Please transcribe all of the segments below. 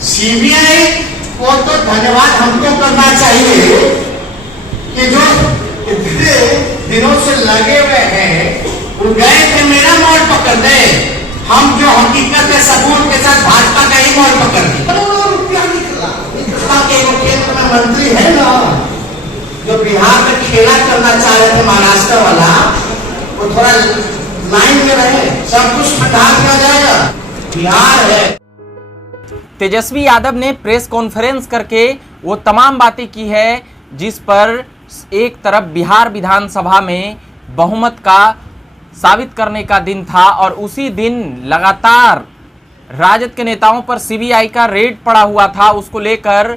CBI को तो धन्यवाद हमको करना चाहिए कि जो इतने दिनों से लगे हुए हैं वो गए थे मेरा मोड़ पकड़ने, हम जो हकीकत है सबूत के साथ भाजपा का ही मोड़ पकड़ दी। करोड़ों रुपया निकला के केंद्र में मंत्री है ना जो बिहार में खेला करना चाह रहे थे महाराष्ट्र वाला, वो थोड़ा लाइन में रहे, सब कुछ हटा दिया जाएगा। बिहार है। तेजस्वी यादव ने प्रेस कॉन्फ्रेंस करके वो तमाम बातें की है जिस पर एक तरफ बिहार विधानसभा में बहुमत का साबित करने का दिन था और उसी दिन लगातार राजद के नेताओं पर सीबीआई का रेड पड़ा हुआ था। उसको लेकर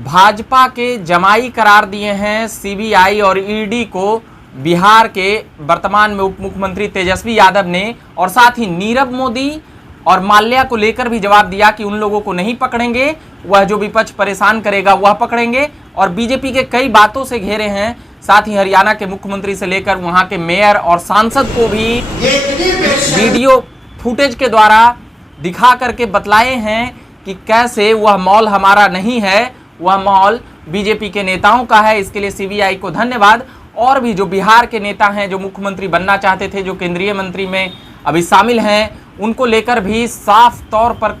भाजपा के जमाई करार दिए हैं सीबीआई और ईडी को बिहार के वर्तमान में उप मुख्यमंत्री तेजस्वी यादव ने, और साथ ही नीरव मोदी और माल्या को लेकर भी जवाब दिया कि उन लोगों को नहीं पकड़ेंगे, वह जो विपक्ष परेशान करेगा वह पकड़ेंगे। और बीजेपी के कई बातों से घेरे हैं, साथ ही हरियाणा के मुख्यमंत्री से लेकर वहां के मेयर और सांसद को भी वीडियो फुटेज के द्वारा दिखा करके बतलाए हैं कि कैसे वह मॉल हमारा नहीं है, वह मॉल बीजेपी के नेताओं का है। इसके लिए सीबीआई को धन्यवाद। और भी जो बिहार के नेता हैं जो मुख्यमंत्री बनना चाहते थे, जो केंद्रीय मंत्री में अभी शामिल हैं, उनको लेकर भी साफ तौर पर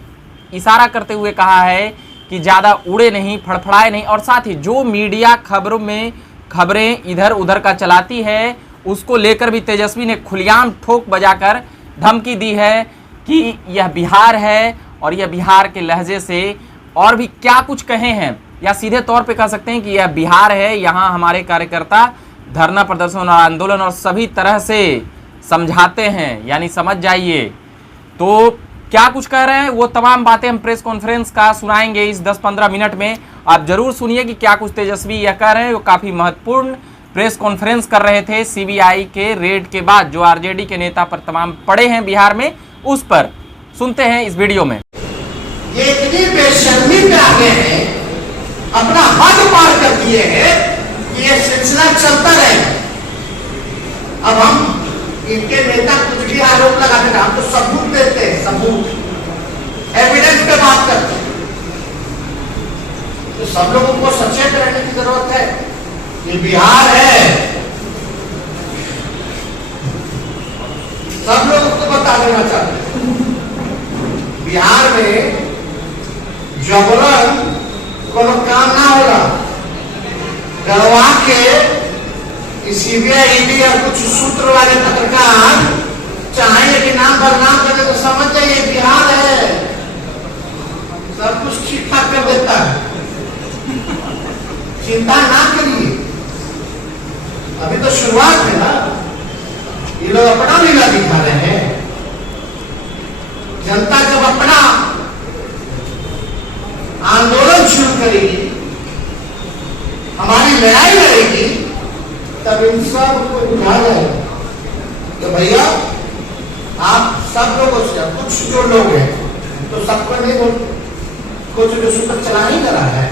इशारा करते हुए कहा है कि ज़्यादा उड़े नहीं, फड़फड़ाए नहीं। और साथ ही जो मीडिया खबरों में खबरें इधर उधर का चलाती है उसको लेकर भी तेजस्वी ने खुलेआम ठोक बजाकर धमकी दी है कि यह बिहार है और यह बिहार के लहजे से और भी क्या कुछ कहे हैं, या सीधे तौर पे कह सकते हैं कि यह बिहार है, यहाँ हमारे कार्यकर्ता धरना प्रदर्शन और आंदोलन और सभी तरह से समझाते हैं, यानी समझ जाइए। तो क्या कुछ कह रहे हैं वो तमाम बातें हम प्रेस कॉन्फ्रेंस का सुनाएंगे इस 10-15 मिनट में। आप जरूर सुनिए कि क्या कुछ तेजस्वी यह कह रहे हैं। वो काफ़ी महत्वपूर्ण प्रेस कॉन्फ्रेंस कर रहे थे सीबीआई के रेड के बाद, जो आरजेडी के नेता पर तमाम पड़े हैं बिहार में, उस पर सुनते हैं इस वीडियो में। ये इतनी बेशर्मी पे आ गए हैं, अपना हद पार कर दिए हैं कि ये सिलसिला चलता रहेगा। अब हम इनके नेता कुछ भी आरोप लगाते थे, हम तो सबूत देते हैं, सबूत एविडेंस पे बात करते हैं। तो सब लोगों को सचेत रहने की जरूरत है। ये बिहार है, सब लोगों को बता देना चाहते हैं बिहार में जबरन कोनो काम ना होगा, डरवा के सीबीआई ईडी और कुछ सूत्र वाले पत्रकार चाहेंगे कि नाम बदनाम कर दे तो समझ जाइए बिहार है, सब कुछ ठीक ठाक कर देता है, चिंता ना करिए। अभी तो शुरुआत है ना, ये लोग अपना लीला दिखा रहे हैं। जनता जब अपना आंदोलन शुरू करेगी, हमारी लड़ाई लड़ेगी, तब इन सब को बुझा जाएगा कि भैया आप सब लोगों से, कुछ जो लोग हैं तो सबको नहीं बोलते, कुछ जो सूत्र चला नहीं करा है,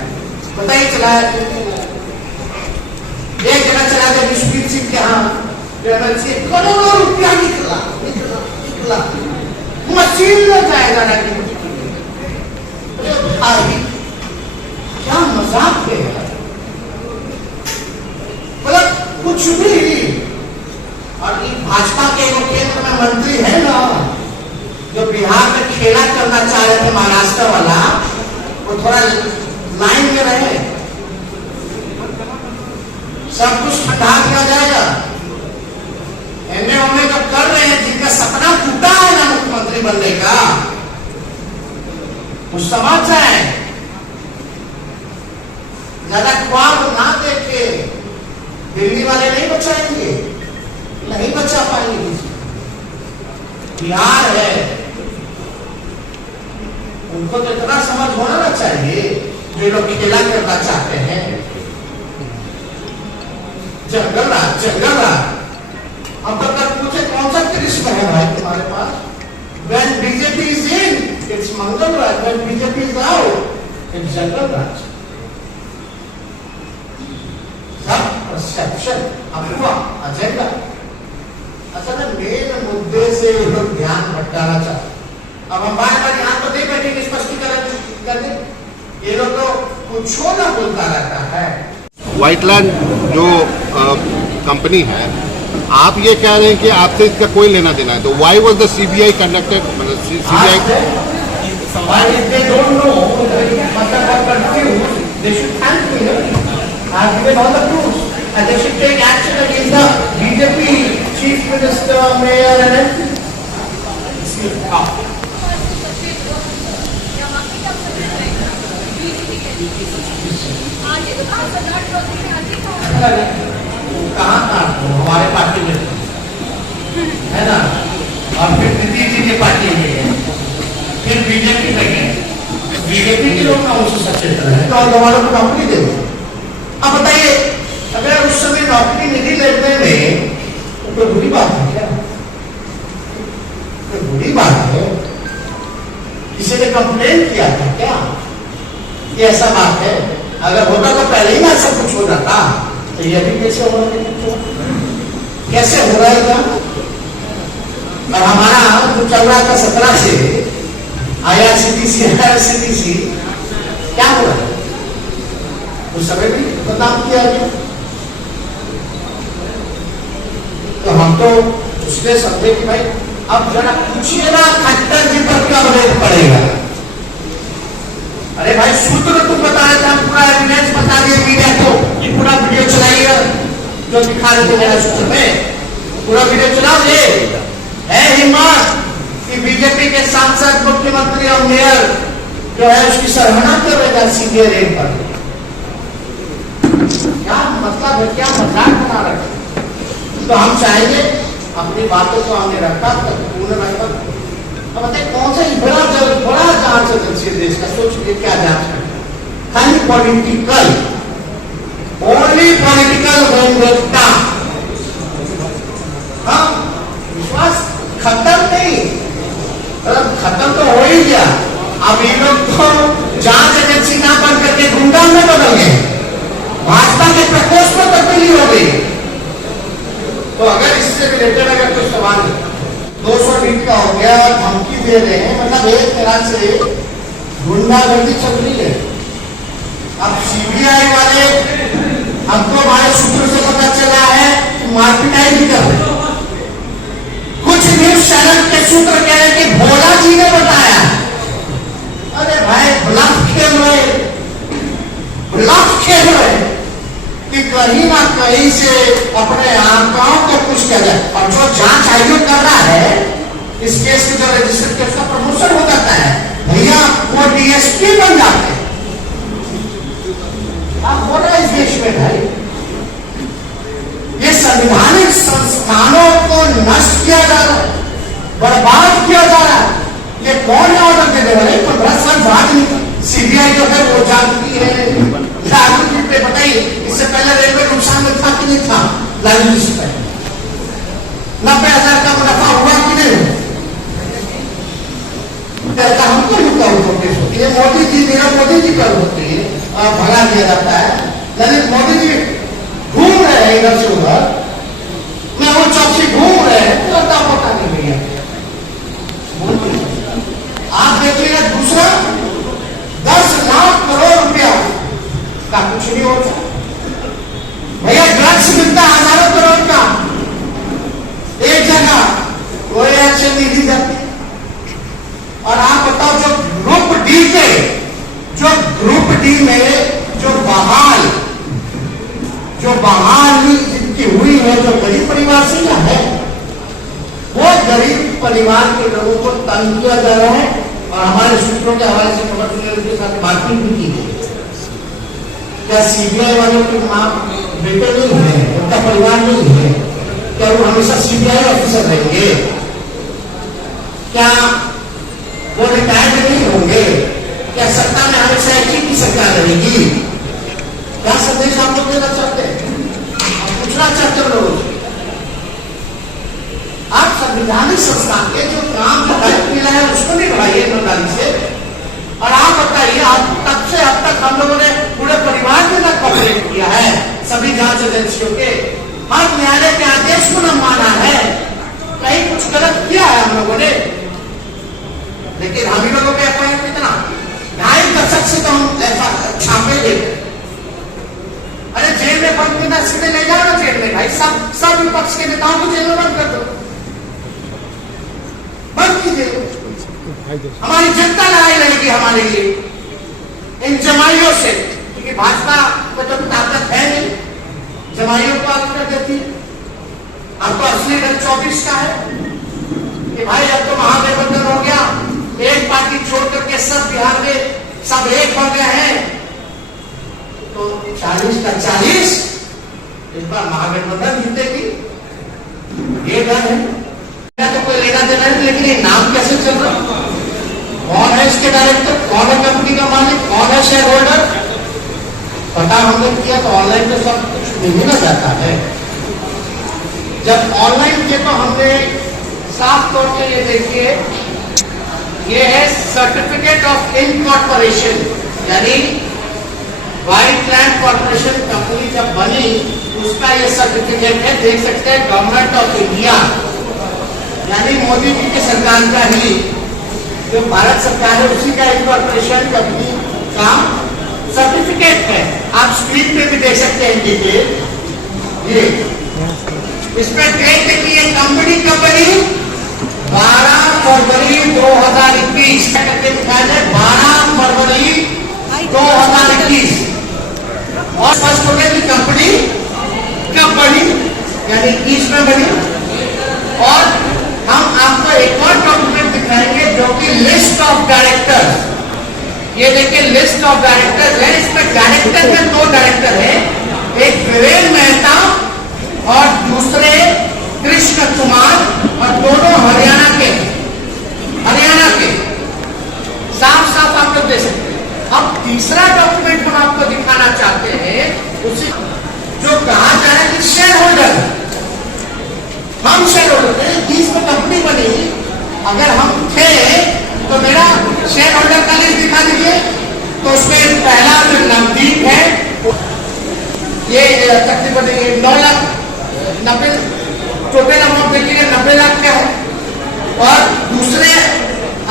पता ही चला है। एक जगह चला गया विश्वजीत सिंह के यहाँ, करोड़ों रुपया निकला निकला निकला, मशीन ले जाएगा ना क्या मजाक है यार, मतलब कुछ भी। और भाजपा के केंद्र में मंत्री है ना जो बिहार में खेला करना चाह रहे थे महाराष्ट्र वाला, वो थोड़ा लाइन में रहे, सब कुछ हटा दिया जाएगा। एमए जब कर रहे हैं, जिनका सपना टूटा है ना मुख्यमंत्री बनने का, वो समझ जाए, ज्यादा ख्वाब ना देखे। दिल्ली वाले नहीं बचाएंगे, नहीं बचा पाएंगे। बिहार है, उनको तो इतना समझ होना ना चाहिए जो लोग खेला करना चाहते हैं। जंगल राज, जंगल राज। अब तक मुझे कौन सा कृष्ण है भाई तुम्हारे पास? When BJP is in, it's Mangal Raj. When BJP is out, it's जंगल राज. सब परसेप्शन, अफवाह, एजेंडा। असल में मेन मुद्दे से लोग ध्यान भटकाना चाहते। अब हम बार बार यहाँ तो नहीं बैठेंगे स्पष्टीकरण करने, कुछ ना बोलता रहता है। व्हाइटलैंड जो कंपनी है, आप ये कह रहे हैं कि आपसे इसका कोई लेना देना है, तो why was the CBI conducted, मतलब CBI Why if they don't know, मतलब are confused, they should thank me. I've given all the proofs, and they should take action against the BJP chief minister, mayor, and MP. कहाँ हमारे party में है ना, और फिर नीतीश जी के party में है, फिर बीजेपी में गए, बीजेपी के लोग ना उसे सचेत रहे तो और हमारे को नौकरी दे दो। अब बताइए, अगर उस समय नौकरी नहीं लेने में तो कोई बुरी बात है क्या? कोई बुरी बात है? किसी ने कंप्लेन किया था क्या ये ऐसा बात है? अगर होता तो पहले ही ना सब कुछ हो जाता, तो ये भी कैसे हो रहा है? कैसे हो रहा है क्या? और हमारा जो चल रहा था 17 से IRCTC क्या हो रहा है? उस समय भी बदनाम किया गया, तो हम तो उसने समझे कि भाई अब जरा पूछिए ना खट्टर जी पर क्या रेट पड़ेगा। अरे भाई सूत्र तुम बता रहे थे, हम पूरा एविडेंस बता दिए मीडिया को कि पूरा वीडियो चलाइए, जो दिखा रहे थे मेरा सूत्र में पूरा वीडियो चलाओ। ये है हिम्मत कि बीजेपी के सांसद, मुख्यमंत्री और मेयर जो है उसकी सराहना कर रहे हैं सीबीआई रेड पर। क्या मतलब है, क्या मजाक बना रहे हैं? तो हम चाहेंगे अपनी बातों को हमने रखा, पूर्ण रखा। अब बताइए कौन सा बड़ा जांच एजेंसी देश का, सोचिए क्या जांच है? खाली पॉलिटिकल, ओनली पॉलिटिकल वेंडेटा। हाँ, विश्वास खत्म नहीं, मतलब खत्म तो हो ही गया। अब ये लोग तो जांच एजेंसी ना बन करके गुंडा में बदल गए, भाजपा के प्रकोष्ठ में तब्दीली हो गई। तो अगर इससे रिलेटेड अगर कोई सवाल 220 का हो गया, धमकी दे रहे हैं, मतलब एक तरह से गुंडागर्दी चल रही है। अब सीबीआई वाले हमको हमारे सूत्र से पता चला है कि मारपीटाई भी कर रहे। कुछ न्यूज चैनल के सूत्र कह रहे कि भोला जी ने बताया। अरे भाई ब्लफ खेल रहे कि कहीं ना कहीं से अपने आंकड़ों को कुछ किया जाए। और जो जांच आयोग कर रहा है इस केस की, जो रजिस्टर केस का प्रमोशन हो जाता है भैया, वो डीएसपी बन जाते हैं। आप हो रहा है इस देश में भाई, ये संवैधानिक संस्थानों को नष्ट किया जा रहा है, बर्बाद किया जा रहा है। ये कौन ऑर्डर देने वाले? 15 साल बाद सीबीआई जो है वो जानती है। लालू पे बताइए, इससे पहले रेलवे नुकसान में था कि नहीं था? लालू जी से पहले 90,000 का मुनाफा हुआ कि नहीं? हमको रुका केस होती है, मोदी जी नीरव मोदी जी पर होती है, भगा दिया जाता है। ललित मोदी जी घूम रहे हैं इधर से उधर, मैं वो चौकी घूम रहे हैं, तो पता नहीं भैया। आप देखिएगा दूसरा 10 लाख करोड़ रुपया का कुछ नहीं होता भैया। ड्रग्स मिलता हजारों करोड़ का एक जगह, कोई एक्शन नहीं ली जाती। और आप बताओ जो ग्रुप डी में जो बहाल जिनकी हुई है, जो गरीब परिवार से ना है, वो गरीब परिवार के लोगों को तंग किया जा रहा है। और हमारे सूत्रों के हवाले से खबर उनके साथ बातचीत भी की गई। क्या सीबीआई वालों के मां बेटे नहीं है, उनका परिवार नहीं है? क्या वो हमेशा सीबीआई ऑफिसर रहेंगे? क्या वो रिटायर्ड नहीं होंगे? क्या सत्ता में हमेशा एक ही की सरकार रहेगी? क्या संदेश आप लोग देना चाहते हैं? पूछना चाहते हो लोग, आप संविधानिक संस्था के जो काम जो दायित्व मिला है उसको नहीं बढ़ाइए ईमानदारी से। और आप बताइए, आप तब से अब तक हम लोगों ने पूरे परिवार के साथ कॉपरेट किया है, सभी जांच एजेंसियों के, हर न्यायालय के आदेश को न माना है, कहीं कुछ गलत किया है हम लोगों ने। लेकिन हम ही लोगों के एफआईआर कितना 2.5 दशक से तो हम छापे जेल में। अरे जेल में बंद करना, सीधे ले जाओ ना जेल में भाई, सब विपक्ष के नेताओं को जेल में बंद कर दो, बंद कीजिए। हमारी जनता लड़ाई लड़ेगी हमारे लिए इन जमाइयों से, क्योंकि भाजपा को तो ताकत है नहीं, जमाइयों को आगे कर देती है। अब तो असली रंग 24 का है कि भाई अब तो महागठबंधन हो गया, एक पार्टी छोड़ करके सब बिहार में सब एक हो गए हैं, तो 40 का 40 इस बार महागठबंधन जीतेगी, ये डर है। तो कोई लेना देना नहीं, लेकिन ये नाम कैसे चल रहा, कौन है इसके डायरेक्टर, कौन है कंपनी का मालिक, कौन है शेयर होल्डर, पता हमने किया तो ऑनलाइन तो सब कुछ मिल ना जाता है। जब ऑनलाइन किया तो हमने साफ तौर पे ये देखिए, ये है सर्टिफिकेट ऑफ इनकॉर्पोरेशन, यानी व्हाइट लैंड कॉर्पोरेशन कंपनी जब बनी उसका ये सर्टिफिकेट है, देख सकते हैं गवर्नमेंट ऑफ इंडिया, यानी मोदी जी की सरकार का ही, जो भारत सरकार है उसी का इनकॉर्पोरेशन कंपनी का सर्टिफिकेट है। आप स्क्रीन पे भी देख सकते हैं डिटेल, ये इसमें डेट देखिए, कंपनी कंपनी 12 फरवरी 2021 लिखा है, 12 फरवरी 2021, और फर्स्ट हो गया कि कंपनी कब बनी, यानी 21 में बनी। और हम आपको एक और डॉक्यूमेंट दिखाएंगे जो कि लिस्ट ऑफ डायरेक्टर, ये देखिए लिस्ट ऑफ डायरेक्टर है, इसमें डायरेक्टर में 2 डायरेक्टर है, एक वीरेंद्र मेहता और दूसरे कृष्ण कुमार, और दोनों हरियाणा के साफ साफ आप लोग देख सकते हैं। अब तीसरा डॉक्यूमेंट हम आपको दिखाना चाहते हैं, उसी जो कहा जा रहा है कि शेयर होल्डर, हम शेयर होल्डर थे, 20 में कंपनी बनी, अगर हम थे तो मेरा शेयर होल्डर का लिस्ट दिखा दीजिए। तो उसमें पहला जो नवदीप है, ये तकरीबन 9,90,000 टोटल अमाउंट देखिए 90 लाख का है, और दूसरे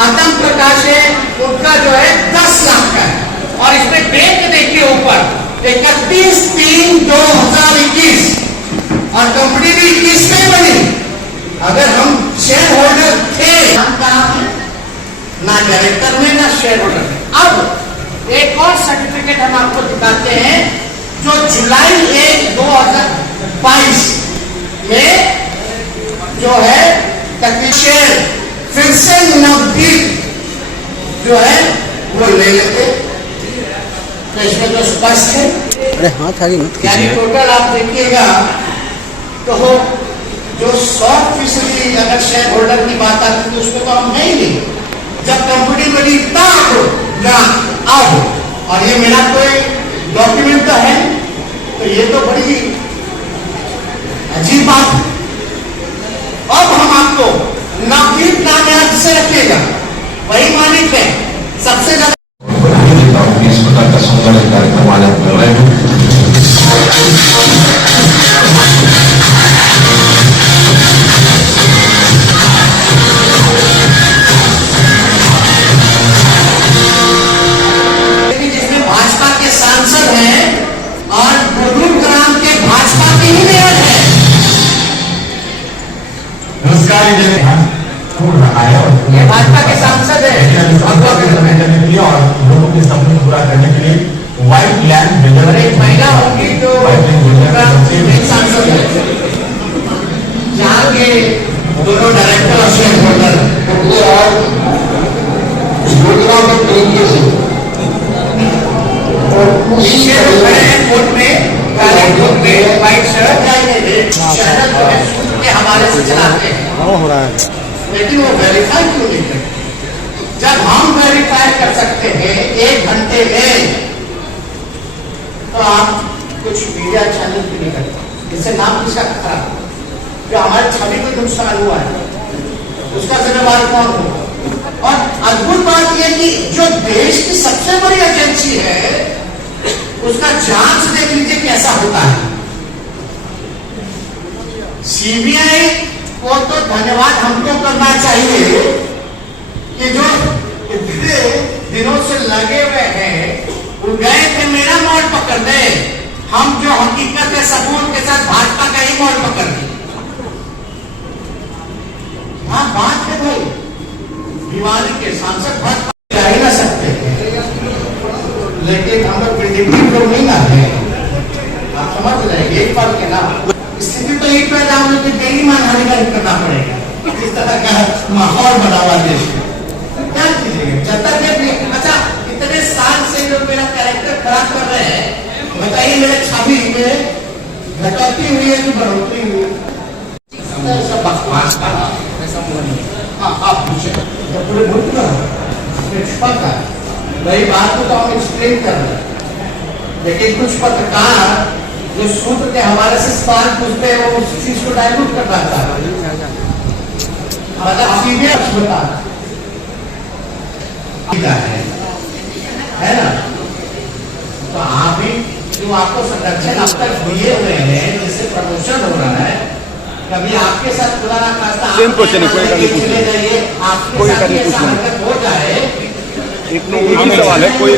आतम प्रकाश है, उनका जो है 10 लाख का है, और इसमें डेट देखिए ऊपर 31/3/2021, और कंपनी भी 21 में बनी। अगर हम शेयर होल्डर थे, ना डायरेक्टर में ना शेयर होल्डर में। अब एक और सर्टिफिकेट हम आपको दिखाते हैं, जो जुलाई 1, 2022 में जो है शेयर फिर से नवदीप जो है वो ले लेते, तो इसमें तो स्पष्ट है। अरे हाथ आगे मत यानी टोटल आप देखिएगा तो जो 100% अगर शेयर होल्डर की बात आती है तो उसमें तो हम है ही नहीं, जब कंपनी बनी तब अब, और ये मेरा कोई डॉक्यूमेंट तो है, तो ये तो बड़ी अजीब बात। अब हम आपको नवदीप नाम याद से रखिएगा, वही मालिक है सबसे ज्यादा। इस प्रकार का सुंदर कार्यक्रम आज हम कर रहे हैं। जिसमें भाजपा के सांसद हैं और गुरुग्राम के भाजपा के ही मेयर है। नमस्कार, ये भाजपा के सांसद है, और लोगों के सपने पूरा करने के लिए व्हाइट लैंड और एक महिला होगी जो गुरुग्राम की सांसद है, जहाँ के दोनों डायरेक्टर और शेयर होल्डर योजना में तरीके से पीछे खड़े हैं कोर्ट में, काले कोर्ट में व्हाइट शर्ट के हवाले से चलाते हैं, हो रहा है। लेकिन वो वेरीफाई क्यों नहीं करते? जब हम वेरीफाई कर सकते हैं 1 घंटे में, तो आप कुछ मीडिया चैनल भी नहीं करते, इससे नाम किसका खराब, जो हमारे छवि को नुकसान हुआ है उसका जिम्मेवार कौन होगा? और अद्भुत बात यह कि जो देश की सबसे बड़ी एजेंसी है उसका जांच देख लीजिए कैसा होता है। सीबीआई को तो धन्यवाद हमको करना चाहिए कि जो इतने दिनों से लगे हुए हैं, वो गए थे मेरा पकड़ दे, हम जो हकीकत है सबूत के साथ भाजपा का ही मोड़ पकड़ दे। हाँ बात है भाई, भिवानी के सांसद भाजपा जा ही ना सकते, लेकिन हम लोग प्रिडिक्टिव लोग नहीं ना है, आप समझ रहे हैं, एक बात के ना स्थिति तो एक पैदा होने की डेली मानहानि करना पड़ेगा, इस तरह का माहौल बना हुआ देश में, क्या कीजिएगा जब तक अच्छा इतने साल से जो मेरा कैरेक्टर खराब कर रहे हैं, बताइए मेरे छवि में घटती हुई है कि बढ़ोतरी हुई है, सब बकवास का। हाँ आप पूछे पूरे मुल्क का वही बात को तो हम एक्सप्लेन कर रहे हैं, लेकिन कुछ पत्रकार जो सूत्र के हवाले से सवाल पूछते हैं वो उस चीज को डाइल्यूट करना चाहता है ना। तो आप भी जो आपको संरक्षण अब तक दिए हुए हैं, जिससे प्रमोशन हो रहा है, कभी आपके साथ पुराना खासा चले जाइए, आपके साथ ऐसा हरकत हो जाए, एक सवाल है, कोई